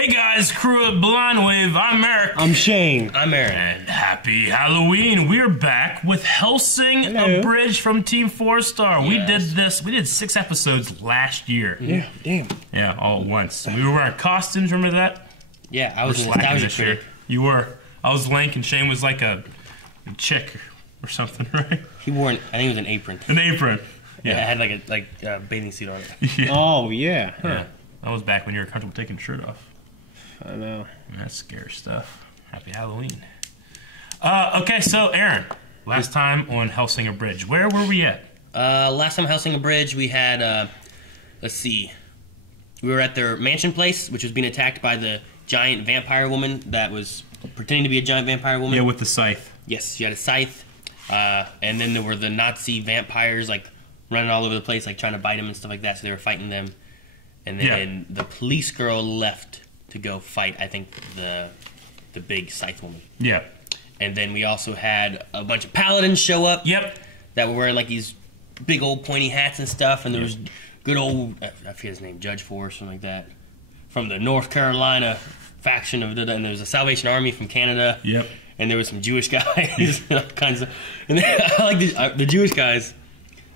Hey guys, crew at Blind Wave, I'm Eric. I'm Shane. I'm Aaron. And happy Halloween. We're back with Hellsing Abridged from TeamFourStar. Yes. We did 6 episodes last year. Yeah, damn. Yeah, all at once. We were wearing costumes, remember that? Yeah, I was We're in slacking nostalgia this year. critic. You were. I was Link and Shane was like a chick or something, right? He wore I think it was an apron. An apron. Yeah, Yeah. it had like a bathing suit on it. Yeah. Oh, yeah. Huh. Yeah. That was back when you were comfortable taking your shirt off. I know. That's scary stuff. Happy Halloween. Okay, so Aaron, last time on Hellsing Abridged, where were we at? Last time Hellsing Abridged, we had, let's see. We were at their mansion place, which was being attacked by the giant vampire woman that was pretending to be a giant vampire woman. Yeah, with the scythe. Yes, she had a scythe. And then there were the Nazi vampires, like, running all over the place, like, trying to bite him and stuff like that, so they were fighting them. And then the police girl left to go fight, I think, the big scythe woman. Yeah. And then we also had a bunch of paladins show up. Yep. That were wearing, like, these big old pointy hats and stuff, and there was good old, I forget his name, Judge Force, something like that, from the North Carolina faction of and there was a Salvation Army from Canada. Yep. And there was some Jewish guys and all kinds of, and then, I like the Jewish guys.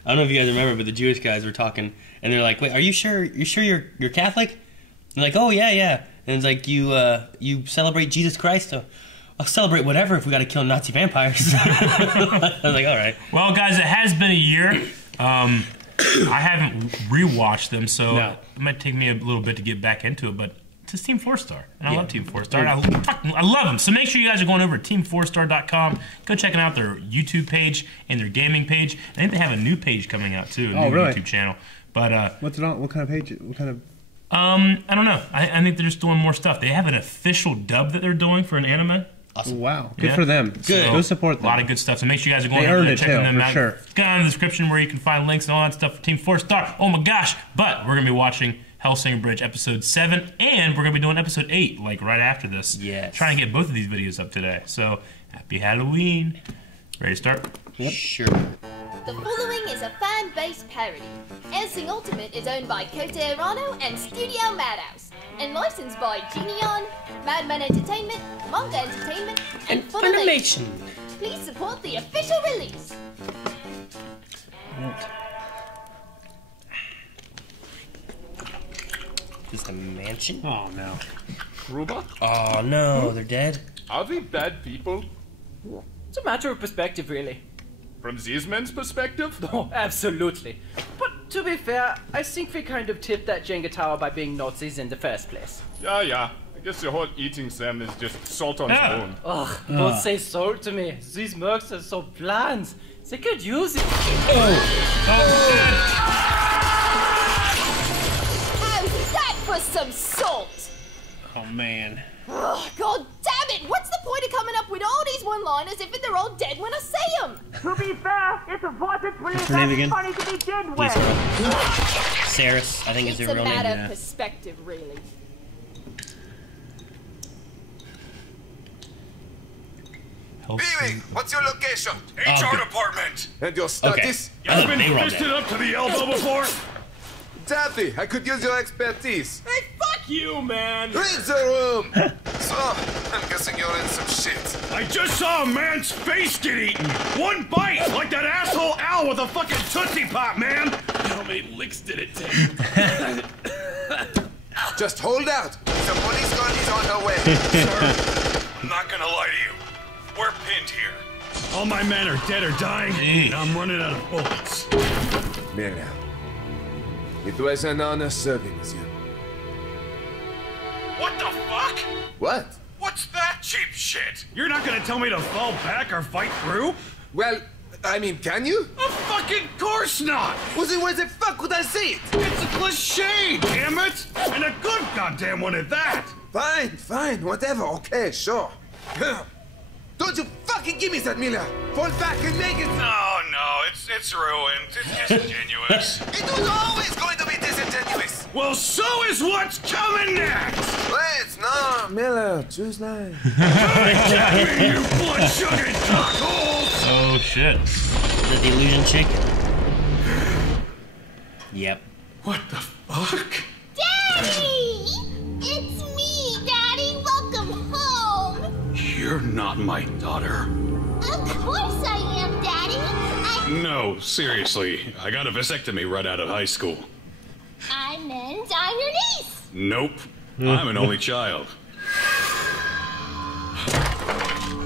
I don't know if you guys remember, but the Jewish guys were talking, and they're like, "Wait, are you sure? You're Catholic?" And they're like, "Oh yeah." And it's like, you celebrate Jesus Christ? So I'll celebrate whatever if we got to kill Nazi vampires. I was like, all right. Well, guys, it has been a year. I haven't rewatched them, so it might take me a little bit to get back into it, but it's TeamFourStar, and I love TeamFourStar. I love them. So make sure you guys are going over to TeamFourStar.com. Go checking out their YouTube page and their gaming page. I think they have a new page coming out too, a new YouTube channel. But what's it on? What kind of page? What kind of? I don't know. I think they're just doing more stuff. They have an official dub that they're doing for an anime. Awesome. Wow, good for them. Good. Go support them. A lot of good stuff. So make sure you guys are going They over earned there it checking too, them for out. sure. Go down in the description where you can find links and all that stuff for TeamFourStar. Oh my gosh! But we're gonna be watching Hellsing Bridge episode 7, and we're gonna be doing episode 8 like right after this. Yes. Trying to get both of these videos up today. So happy Halloween! Ready to start? Yep. Sure. The following is a fan-based parody. Hellsing Ultimate is owned by Kota Arano and Studio Madhouse, and licensed by Genion, Madman Entertainment, Manga Entertainment, and Funimation. Please support the official release. Is this a mansion? Oh no. Robot? Oh no, they're dead. Are we bad people? It's a matter of perspective, really. From these men's perspective? Oh, absolutely. But to be fair, I think we kind of tipped that Jenga tower by being Nazis in the first place. Yeah. I guess the whole eating them is just salt on the bone. Ugh, don't say salt to me. These mercs are so bland. They could use it. How's that for some salt? Oh man. Oh, God damn it! What's the point of coming up with all these one-liners if they're all dead when I say them? To be fair, it's a voice it's really What's her name again? funny to be dead Please. with. Saris, I think is It's their a real matter name. of perspective, really. Viewing, what's your location? HR HR department. And your studies? I thought they were all dead. up to the elbow before? Daffy, I could use your expertise. Hey, fuck you, man! Read the room. So, I'm guessing you're in some shit. I just saw a man's face get eaten! One bite! Like that asshole Al with a fucking Tootsie Pop, man! How many licks did it take? Just hold out. The police gun is on her way. Sir, I'm not gonna lie to you. We're pinned here. All my men are dead or dying, and I'm running out of bullets. Mira, it was an honor serving with you. What the fuck? What? What's that cheap shit? You're not gonna tell me to fall back or fight through? Well, I mean, can you? Of fucking course not! Well, then why the fuck would I say it? It's a cliche, damn it! And a good goddamn one at that! Fine, whatever, okay, sure. Don't you fucking give me that, Miller! Fall back and make it! No, it's ruined. It's disingenuous. It was always going to be disingenuous! Well, so is what's coming next! Wait, no, Miller, choose life. Damn me, you blood-sugared cockholes! Oh shit! Is that the illusion chick? Yep. What the fuck? Daddy! It's me, You're not my daughter. Of course I am, Daddy. No, seriously. I got a vasectomy right out of high school. I meant I'm your niece. Nope. I'm an only child.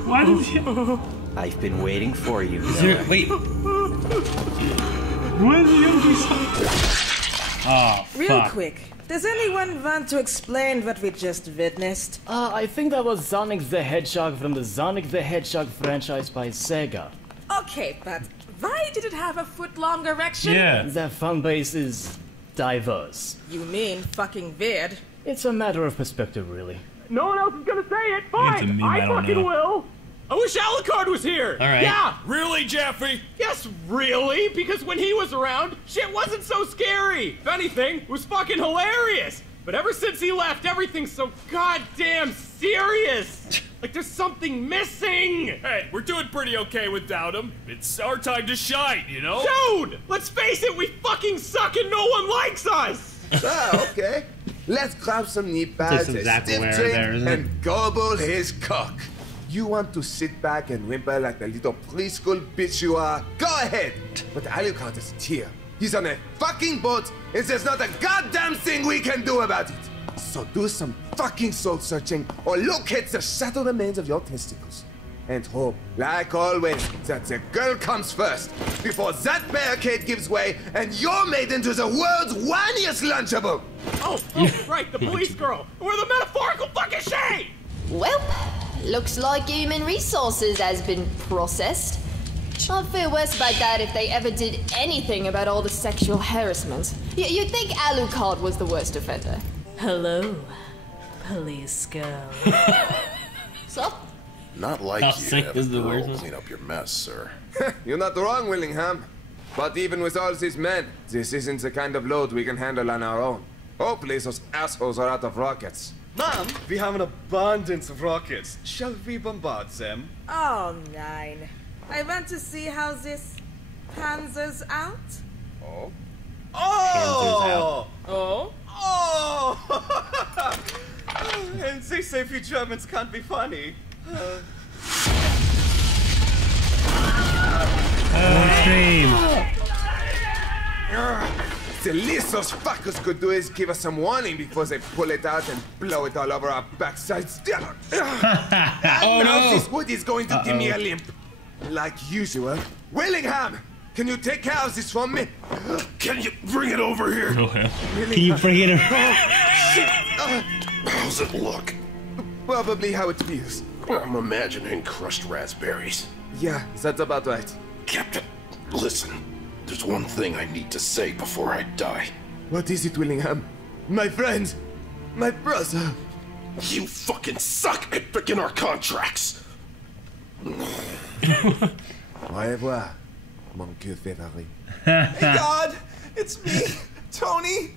Why did you... I've been waiting for you. Wait. Why did you do something? Oh, Real quick, does anyone want to explain what we just witnessed? I think that was Sonic the Hedgehog from the Sonic the Hedgehog franchise by Sega. Okay, but why did it have a foot-long erection? Yeah. Their fan base is diverse. You mean fucking weird? It's a matter of perspective, really. No one else is gonna say it. It's a Fine, meme, I I don't fucking know. will. I wish Alucard was here. All right. Yeah. Really, Jeffy? Yes, really. Because when he was around, shit wasn't so scary. If anything, it was fucking hilarious. But ever since he left, everything's so goddamn serious. Like there's something missing. Hey, we're doing pretty okay without him. It's our time to shine, you know? Dude, let's face it, we fucking suck and no one likes us. Okay. Let's grab some knee pads, some a Zach stiff Ware drink, there, isn't it? and gobble his cock. You want to sit back and whimper like the little preschool bitch you are? Go ahead. But Alucard isn't here. He's on a fucking boat, and there's not a goddamn thing we can do about it. So do some fucking soul searching, or locate the shattered remains of your testicles. And hope, like always, that the girl comes first, before that barricade gives way, and you're made into the world's whiniest Lunchable. Oh, right, the police girl. We're the metaphorical fucking shade. Well, looks like human resources has been processed. I'd feel worse about that if they ever did anything about all the sexual harassment. You'd think Alucard was the worst offender. Hello, police girl. So? Not like Hellsing you to have is a the girl worst. clean up your mess, sir. You're not wrong, Willingham. But even with all these men, this isn't the kind of load we can handle on our own. Hopefully those assholes are out of rockets. Mom, we have an abundance of rockets. Shall we bombard them? Oh, nine. I want to see how this pans out. Oh? Oh! Oh? Oh! And they say we Germans can't be funny. Shame. The least those fuckers could do is give us some warning before they pull it out and blow it all over our backsides. Oh Now no! this wood is going to give me a limp. Like usual. Willingham, can you take care of this for me? Can you bring it over here? Can you bring it around? How's it look? Probably how it feels. I'm imagining crushed raspberries. Yeah, that's about right. Captain, listen. There's one thing I need to say before I die. What is it, Willingham? My friend! My brother! You fucking suck at picking our contracts! Au revoir, mon cœur favori. Hey God, it's me, Tony.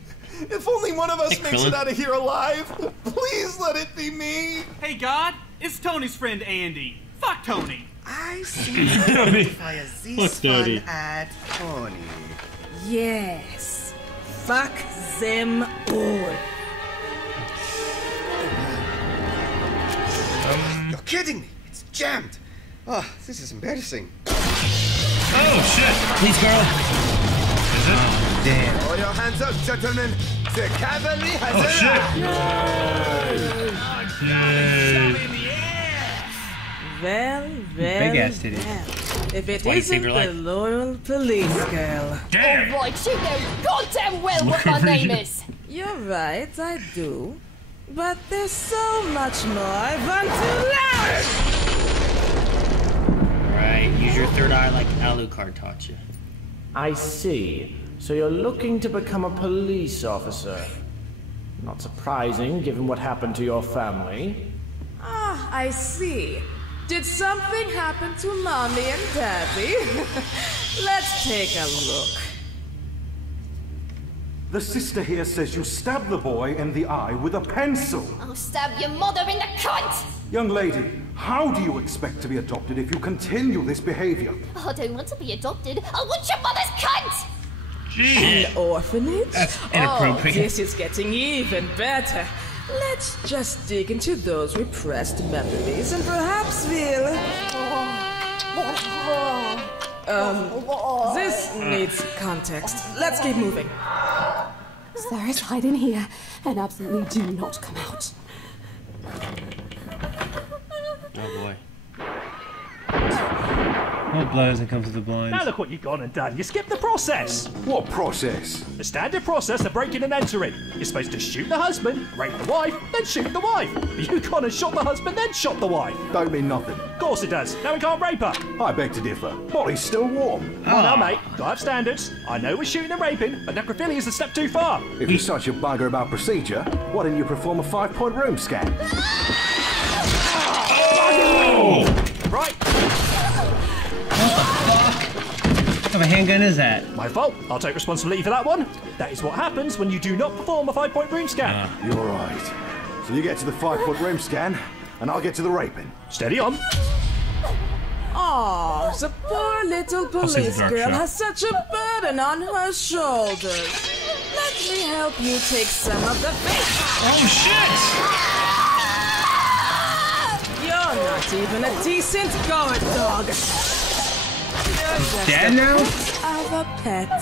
If only one of us Hey, makes Krillin. it out of here alive, please let it be me. Hey, God, it's Tony's friend Andy. Fuck Tony. I see you identify as Fuck this Tony. fun at Tony. Yes. Fuck them all. You're kidding me. It's jammed. Oh, this is embarrassing. Oh, shit. Please, girl. Is it? Damn. All your hands up, gentlemen. The cavalry has Oh, arrived. shit. Yay. Well, Big ass titty. if it Why you isn't save your the life? loyal police girl. Damn. Alright, you know goddamn well what my name is. You're right, I do. But there's so much more I want to learn! Right, use your third eye like Alucard taught you. I see. So you're looking to become a police officer. Not surprising, given what happened to your family. Ah, I see. Did something happen to Mommy and Daddy? Let's take a look. The sister here says you stabbed the boy in the eye with a pencil. I'll stab your mother in the cunt! Young lady, how do you expect to be adopted if you continue this behavior? Oh, I don't want to be adopted. I want your mother's cunt! An orphanage? That's Oh, inappropriate. this is getting even better. Let's just dig into those repressed memories and perhaps we'll... this needs context. Let's keep moving. Sarah's hiding here, and absolutely do not come out. Oh boy. What blows and comes to the blinds? Now look what you've gone and done. You skipped the process. What process? The standard process of breaking and entering. You're supposed to shoot the husband, rape the wife, then shoot the wife. You've gone and shot the husband, then shot the wife. Don't mean nothing. Of course it does. Now we can't rape her. I beg to differ. Molly's still warm. Come on now, mate. Gotta have standards. I know we're shooting and raping, but necrophilia is a step too far. If you're such a bugger about procedure, why didn't you perform a 5-point room scan? Oh! Right. What kind of a handgun is that? My fault. I'll take responsibility for that one. That is what happens when you do not perform a 5-point room scan. You're right. So you get to the 5-point room scan, and I'll get to the raping. Steady on. Aw, the poor little police girl has such a burden on her shoulders. Let me help you take some of the face. Oh shit! You're not even a decent guard dog. You're just dead now? Of a pet.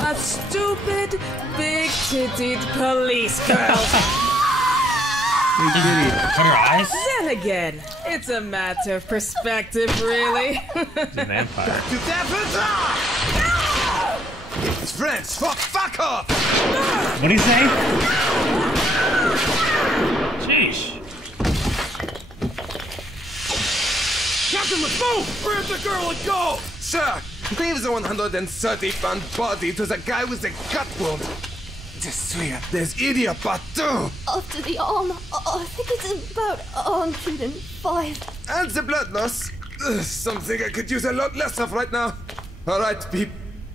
A stupid, big-titted police girl. What her eyes? Then again, it's a matter of perspective, really. It's a vampire. It's friends. Fuck off! What do you say? Sheesh. Captain, let's move! Grab the girl and go! Sir, leave the 130-pound body to the guy with the gut wound. Just swear, there's idiot part 2. After the arm, I think it's about 105. And the blood loss. Something I could use a lot less of right now. All right, Pete,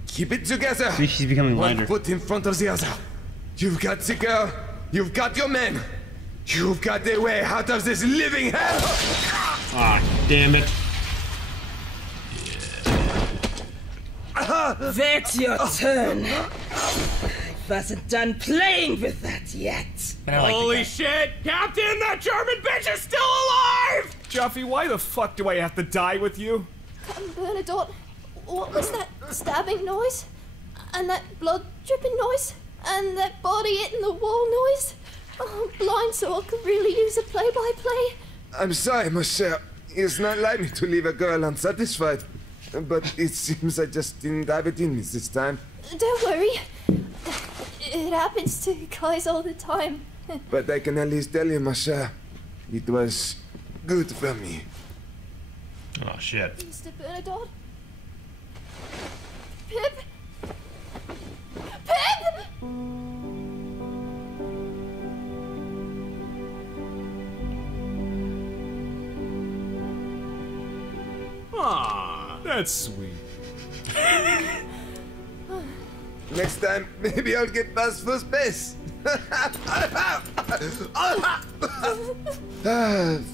keep it together. See, she's becoming One lighter. foot in front of the other. You've got the girl. You've got your men. You've got the way out of this living hell. Ah, damn it. That's your turn. I wasn't done playing with that yet. Holy shit! Captain, that German bitch is still alive! Juffy, why the fuck do I have to die with you? Bernadotte, what was that stabbing noise? And that blood dripping noise? And that body hitting the wall noise? Oh, I'm blind, so I could really use a play-by-play. I'm sorry, monsieur. It's not like me to leave a girl unsatisfied. But it seems I just didn't have it in me this time. Don't worry. It happens to guys all the time. But I can at least tell you, monsieur, it was good for me. Oh, shit. Mr. Bernadotte? Pip? Pip! Ah, that's sweet. Next time, maybe I'll get past first base.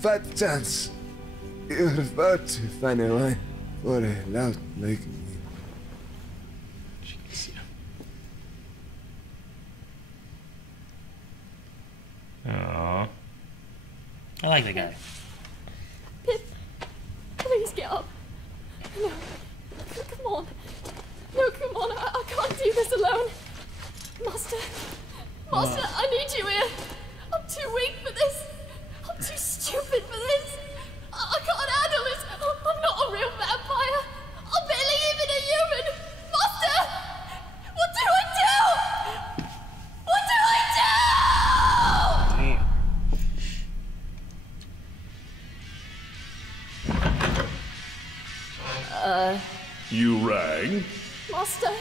Fat chance. You're about to find a way for a lout like me. Aww. I like the guy. Pip, please get up. No, come on. No, come on, I can't do this alone. Master, I need you here. I'm too weak for this. I'm too stupid for this. I can't handle this. I'm not a real vampire. I'm barely even a human. Master, what do I do? What do I do? You rang? Master,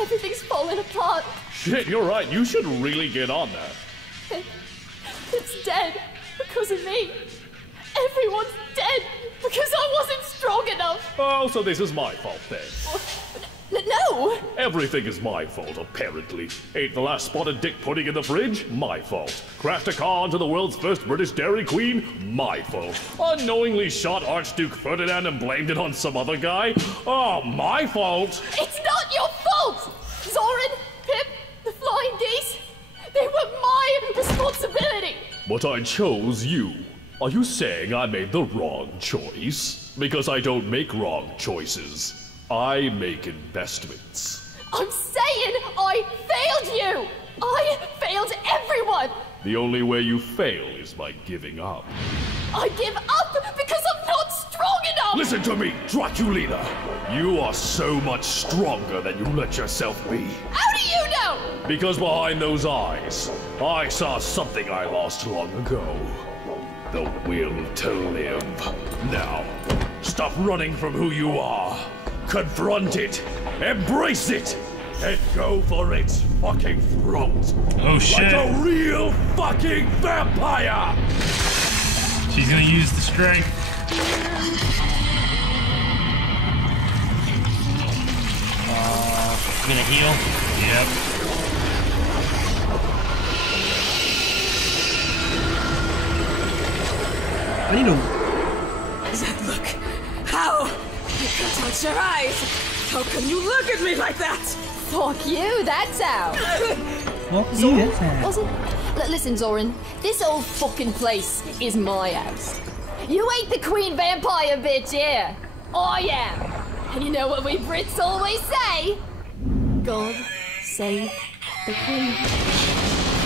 everything's falling apart. Shit, you're right. You should really get on that. It's dead because of me. Everyone's dead because I wasn't strong enough. Oh, so this is my fault then. No! Everything is my fault, apparently. Ate the last spotted dick pudding in the fridge? My fault. Crashed a car into the world's first British Dairy Queen? My fault. Unknowingly shot Archduke Ferdinand and blamed it on some other guy? Oh, my fault. It's not your fault! Zoran, Pip, the flying geese, they were my responsibility. But I chose you. Are you saying I made the wrong choice? Because I don't make wrong choices. I make investments. I'm saying I failed you. I failed everyone. The only way you fail is by giving up. I give up because I'm not strong enough. Listen to me, Draculina. You are so much stronger than you let yourself be. How do you know? Because behind those eyes, I saw something I lost long ago. The will to live. Now, stop running from who you are. Confront it, embrace it, and go for its fucking throat. Oh shit. Like a real fucking vampire! She's gonna use the strength. Gonna heal? Yep. I need to. That look. How? You cut out your eyes. How can you look at me like that? Fuck you, that's how. Listen, Zoran, this old fucking place is my house. You ain't the queen vampire bitch here. I am. And you know what we Brits always say? God save the queen.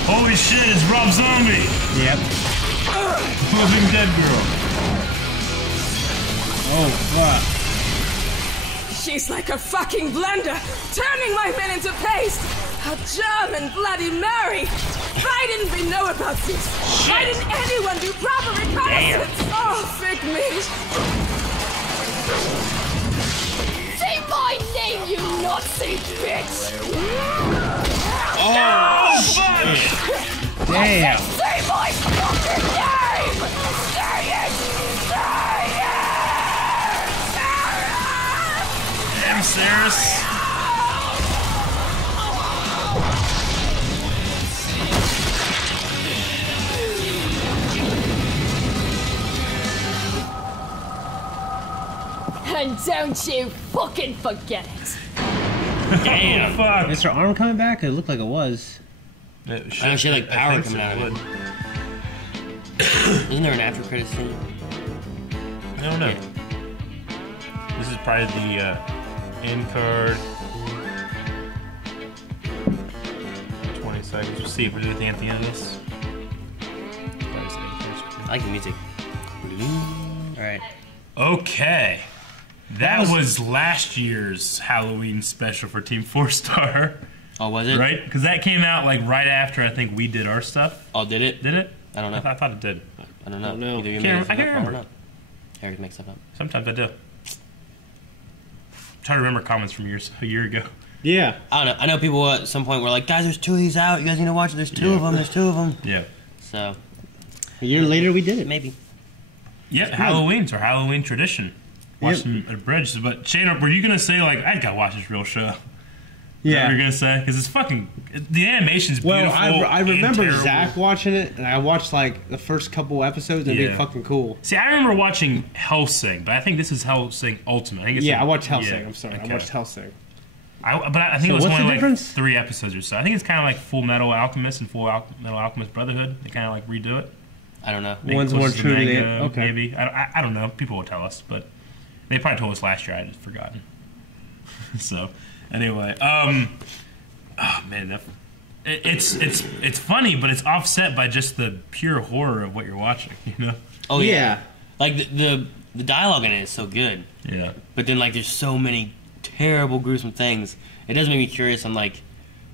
Holy shit, it's Rob Zombie! Yep. Living dead girl. Oh, fuck. She's like a fucking blender, turning my men into paste. A German Bloody Mary. Why didn't we know about this? Why didn't anyone do proper reconnaissance? Oh, fuck me. Say my name, you Nazi bitch! Oh, fuck! Damn. Say my fucking name! Say it! Say it! Damn, Saris. And don't you fucking forget it. Damn. Fuck. Is her arm coming back? It looked like it was. I know she had like power coming out of it. Isn't there an after credits scene? I don't know. This is probably the end card. 20 seconds. We'll see if we do anything at the end of this. I like the music. Alright. Okay. That was last year's Halloween special for TeamFourStar. Oh, was it? Right? Because that came out like right after I think we did our stuff. Oh, did it? Did it? I don't know. I thought it did. I don't know. No. Either you I made can't remember. or not. Eric makes stuff up. Sometimes I do. Try to remember comments from a year ago. Yeah. I don't know. I know people at some point were like, guys, there's 2 of these out. You guys need to watch it. There's 2 of them. There's 2 of them. Yeah. So. A year later, we did it. Maybe. Yeah, Halloween's our Halloween tradition. Watch some Abridged. But Shane, were you gonna say like I gotta watch this real show? Yeah, you're gonna say because it's fucking the animation's beautiful. Well, I remember Zach watching it, and I watched like the first couple episodes, and being fucking cool. See, I remember watching Hellsing, but I think this is Hellsing Ultimate. I think it's I watched Hellsing. Yeah, I'm sorry, I watched Hellsing. But I think it was only like 3 episodes or so. I think it's kind of like Full Metal Alchemist and Full Metal Alchemist Brotherhood. They kind of like redo it. I don't know. One's more true to the okay. Maybe I don't know. People will tell us, but they probably told us last year. I just forgotten. So anyway, oh man, it's funny, but it's offset by just the pure horror of what you're watching. You know? Oh yeah. Like the dialogue in it is so good. Yeah. But then like there's so many terrible, gruesome things. It does make me curious. I'm like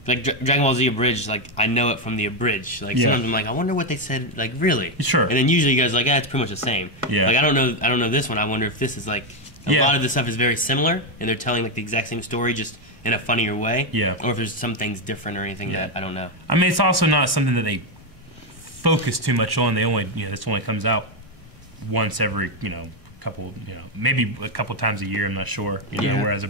Dragon Ball Z Abridged, like I know it from the Abridged. Like sometimes I'm like, I wonder what they said. Like really? Sure. And then usually you guys are like, it's pretty much the same. Yeah. Like I don't know this one. I wonder if this is like a lot of the stuff is very similar, and they're telling like the exact same story, just in a funnier way. Yeah. Or if there's some things different or anything that I don't know. I mean, it's also not something that they focus too much on. They only, this only comes out once every, couple, maybe a couple times a year. I'm not sure. Whereas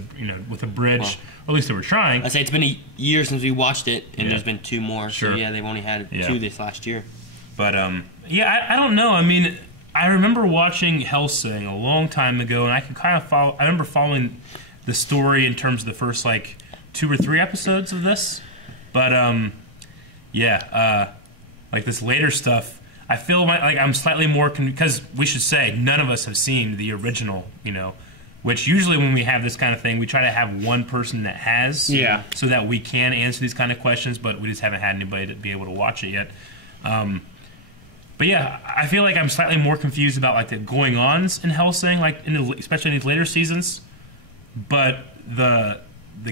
with Abridged, or at least they were trying. I say it's been a year since we watched it, and there's been 2 more. Sure. So they've only had 2 this last year. But I don't know. I mean, I remember watching Hellsing a long time ago, and I could kind of follow. I remember following the story in terms of the first like 2 or 3 episodes of this. But like this later stuff, I feel like I'm slightly more because we should say none of us have seen the original, you know, which usually when we have this kind of thing, we try to have one person that has, so that we can answer these kind of questions, but we just haven't had anybody to be able to watch it yet. But yeah, I feel like I'm slightly more confused about like the going-ons in Hellsing, like especially in these later seasons. But the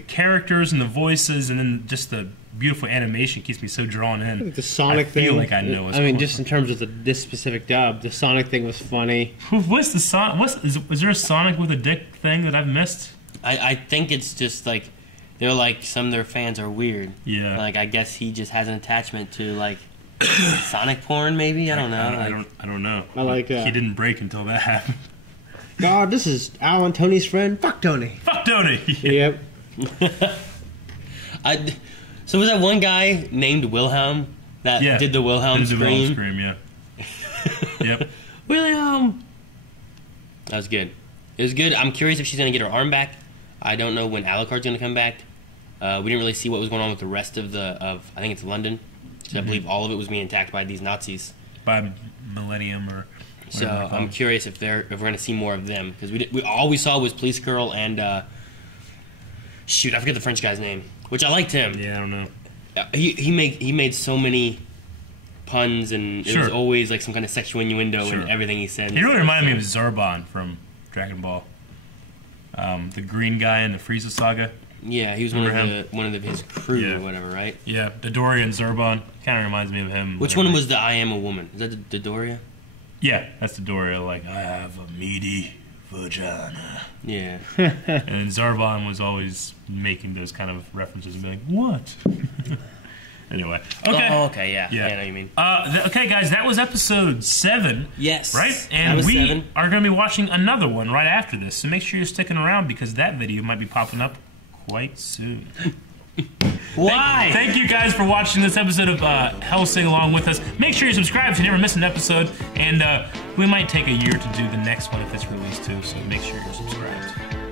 characters and the voices, and then just the beautiful animation keeps me so drawn in. The Sonic thing. I feel like I know what's I mean, going just in terms of this specific dub, the Sonic thing was funny. What's the Sonic? Is there a Sonic with a dick thing that I've missed? I think it's just like they're like some of their fans are weird. Yeah. Like I guess he just has an attachment to like Sonic porn, maybe. I don't know. I don't know. I like he didn't break until that happened. God, this is Al and Tony's friend. Fuck Tony. Fuck Tony. Yep. So was that one guy named Wilhelm that did the Wilhelm scream? Yeah. Yep. Wilhelm. That was good. It was good. I'm curious if she's gonna get her arm back. I don't know when Alucard's gonna come back. We didn't really see what was going on with the rest of I think it's London. So I believe all of it was being attacked by these Nazis. By Millennium or. So I'm curious if we're going to see more of them, because we all we saw was Police Girl and shoot, I forget the French guy's name, which I liked him. Yeah, I don't know. He made so many puns, and it was always like some kind of sexual innuendo in everything he said. He really reminded me of Zarbon from Dragon Ball. The green guy in the Frieza saga. Yeah, he was one of his crew or whatever, right? Yeah, Dodoria and Zarbon. Kind of reminds me of him. Which one was the I Am a Woman? Is that Dodoria? Yeah, that's Dodoria. Like, I have a meaty vagina. Yeah. And Zarbon was always making those kind of references and being like, what? Anyway. Okay. Oh, okay, yeah. I know what you mean. Okay, guys, that was episode 7. Yes. Right? And we are going to be watching another one right after this. So make sure you're sticking around, because that video might be popping up quite soon. Why? Thank you guys for watching this episode of Hellsing along with us. Make sure you subscribe so you never miss an episode. And we might take a year to do the next one if it's released too. So make sure you're subscribed.